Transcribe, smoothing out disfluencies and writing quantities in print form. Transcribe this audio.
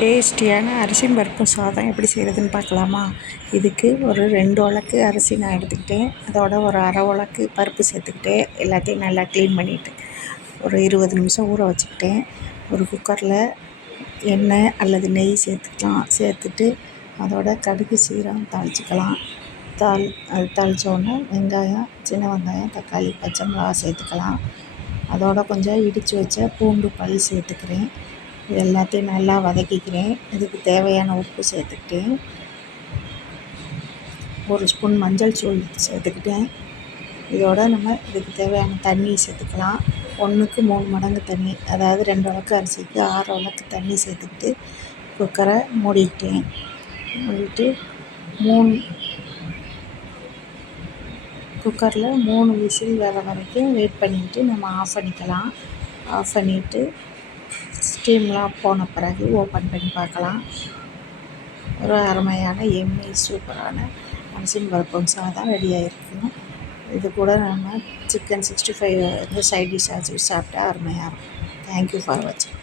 டேஸ்டியான அரிசி பருப்பு சாதம் எப்படி செய்கிறதுன்னு பார்க்கலாமா. இதுக்கு ஒரு 2 உலக்கு அரிசி நான் எடுத்துக்கிட்டேன். அதோட ஒரு அரை உலக்கு பருப்பு சேர்த்துக்கிட்டேன். எல்லாத்தையும் நல்லா க்ளீன் பண்ணிவிட்டு ஒரு 20 நிமிஷம் ஊற வச்சுக்கிட்டேன். ஒரு குக்கரில் எண்ணெய் அல்லது நெய் சேர்த்துக்கலாம். சேர்த்துட்டு அதோட கடுகு சீரகம் தாளிச்சிக்கலாம். அது தாளித்தோடனே வெங்காயம், சின்ன வெங்காயம், தக்காளி, பச்சை மிளகா சேர்த்துக்கலாம். அதோட கொஞ்சம் இடித்து வச்ச பூண்டு பல் சேர்த்துக்கிறேன். இது எல்லாத்தையும் நல்லா வதக்கிக்கிறேன். இதுக்கு தேவையான உப்பு சேர்த்துக்கிட்டேன். 1 ஸ்பூன் மஞ்சள் தூள் சேர்த்துக்கிட்டேன். இதோட நம்ம இதுக்கு தேவையான தண்ணி சேர்த்துக்கலாம். 1க்கு 3 மடங்கு தண்ணி, அதாவது 2 உலக்கு அரிசிக்கு 6 உலக்கு தண்ணி சேர்த்துக்கிட்டு குக்கரை மூடிட்டு 3 விசில் வர வரைக்கும் வெயிட் பண்ணிவிட்டு நம்ம ஆஃப் பண்ணிக்கலாம். ஆஃப் பண்ணிவிட்டு ஸ்டீம்லாம் போன பிறகு ஓப்பன் பண்ணி பார்க்கலாம். ஒரு அருமையான எம்மி சூப்பரான அரிசி பருப்பு சாதம் ரெடி ஆகிருக்கும். இது கூட நம்ம சிக்கன் 65 சைட் டிஷ்ஷாக வச்சு சாப்பிட்டா அருமையாக இருக்கும். தேங்க்யூ ஃபார் வாட்சிங்.